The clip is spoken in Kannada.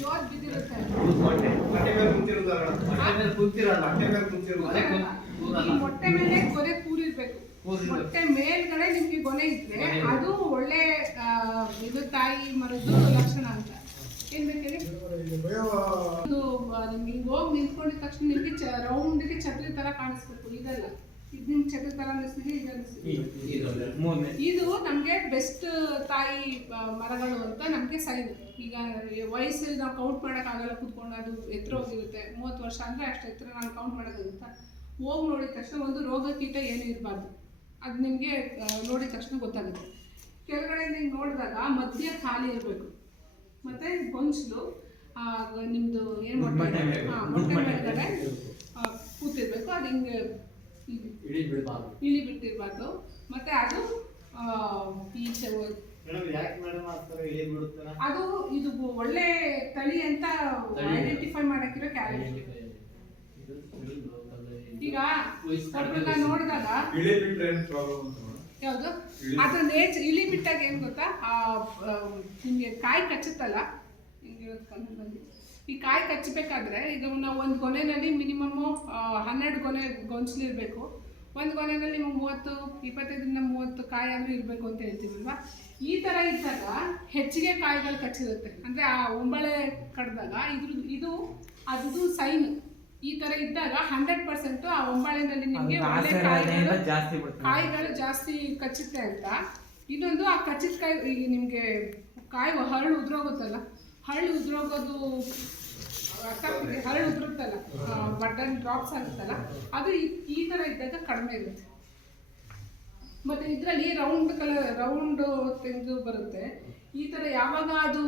ಜೋತ್ ಬಿದ್ದಿರುತ್ತೆ. ಈ ಮೊಟ್ಟೆ ಮೇಲೆ ಗೊನೆ ಕೂರಿರ್ಬೇಕು. ಮೊಟ್ಟೆ ಮೇಲ್ಗಡೆ ನಿಮ್ಗೆ ಗೊನೆ ಇದ್ರೆ ಅದು ಒಳ್ಳೆ ಇದು ತಾಯಿ ಮರದ್ದು ಲಕ್ಷಣ ಅಂತ. ಏನ್ ಬೇಕೇಳಿ ಇದು ನಿಮ್ಗೆ ಹೋಗಿ ನಿಂತ್ಕೊಂಡಿದ ತಕ್ಷಣ ನಿಮ್ಗೆ ರೌಂಡ್ಗೆ ಛತ್ರಿ ತರ ಕಾಣಿಸ್ಬೇಕು. ಇದಲ್ಲ, ಇದು ನಿಮ್ಗೆ ಛತ್ರಿ ತರ ಅನಿಸ್ತಿದೆ, ಇದು ಅನಿಸ್ತಿದೆ. ಇದು ನಮ್ಗೆ ಬೆಸ್ಟ್ ತಾಯಿ ಮರಗಳು ಅಂತ ನಮ್ಗೆ ಸೈನ್. ಈಗ ವಯಸ್ಸು ನಾವು ಕೌಂಟ್ ಮಾಡೋಕ್ಕಾಗಲ್ಲ, ಕೂತ್ಕೊಂಡು ಅದು ಎತ್ತರ ಹೋಗಿರುತ್ತೆ. 30 ವರ್ಷ ಅಂದ್ರೆ ಅಷ್ಟು ಎತ್ತರ ನಾನು ಕೌಂಟ್ ಮಾಡೋಕ್ಕಾಗುತ್ತಾ? ಹೋಗಿ ನೋಡಿದ ತಕ್ಷಣ ಒಂದು ರೋಗ ಕೀಟ ಏನು ಇರಬಾರ್ದು, ಅದು ನಿಮಗೆ ನೋಡಿದ ತಕ್ಷಣ ಗೊತ್ತಾಗುತ್ತೆ. ಕೆಳಗಡೆ ನೀವು ನೋಡಿದಾಗ ಮಧ್ಯ ಖಾಲಿ ಇರಬೇಕು, ಮತ್ತೆ ಗೊಂಚಲು ನಿಮ್ದು ಏನು ಮೊಟ್ಟೆ ಮೇಲ್ಗಡೆ ಕೂತಿರ್ಬೇಕು. ಅದು ಹಿಂಗೆ ಇಳಿ ಬಿಟ್ಟಿರ್ಬಾರ್ದು. ಮತ್ತೆ ಅದು ಈಚೆ ಅದು ಇದು ಒಳ್ಳೆ ತಳಿ ಅಂತ ಐಡೆಂಟಿಫೈ ಮಾಡಕ್ಕಿರೋ ಕ್ಯಾರೆಟ್. ಈಗ ಒಬ್ಬರನ್ನ ನೋಡಿದಾಗ ಯಾವುದು ಅದ್ರ ನೇಚರ್ ಇಳಿ ಬಿಟ್ಟಾಗ ಏನು ಗೊತ್ತಾ, ನಿಮಗೆ ಕಾಯಿ ಕಚ್ಚುತ್ತಲ್ಲ, ಈ ಕಾಯಿ ಕಚ್ಚಬೇಕಾದ್ರೆ ಈಗ ನಾವು ಒಂದು ಗೊನೆಯಲ್ಲಿ ಮಿನಿಮಮ್ 12 ಗೊನೆ ಗೊಂಚಲಿರಬೇಕು. ಒಂದು ಗೊನೆಯಲ್ಲಿ 25-30 ಕಾಯಿ ಆದರೂ ಇರಬೇಕು ಅಂತ ಹೇಳ್ತೀವಲ್ವಾ. ಈ ಥರ ಇದ್ದಾಗ ಹೆಚ್ಚಿಗೆ ಕಾಯಿಗಳು ಕಚ್ಚಿರುತ್ತೆ. ಅಂದರೆ ಆ ಒಂಬಳೆ ಕಡ್ದಾಗ ಇದು ಅದು ಸೈನ್. ಈ ಥರ ಇದ್ದಾಗ 100% ಆ ಒಂಬಳೆನಲ್ಲಿ ನಿಮಗೆ ಒಳ್ಳೆ ಕಾಯಿಗಳು ಜಾಸ್ತಿ ಕಚ್ಚುತ್ತೆ ಅಂತ. ಇನ್ನೊಂದು ಆ ಕಚ್ಚಿದ ಕಾಯಿ, ಈಗ ನಿಮಗೆ ಕಾಯಿ ಹರಳು ಉದುರೋಗುತ್ತಲ್ಲ, ಹರಳು ಉದುರೋಗೋದು ಹರಳು ಉದುರುತ್ತಲ್ಲ, ಬಟನ್ ಡ್ರಾಪ್ಸ್ ಆಗುತ್ತಲ್ಲ, ಅದು ಈ ಥರ ಇದ್ದಾಗ ಕಡಿಮೆ ಇರುತ್ತೆ. ಮತ್ತು ಇದರಲ್ಲಿ ರೌಂಡ್ ತೆಗೆದು ಬರುತ್ತೆ. ಈ ಥರ ಯಾವಾಗ ಅದು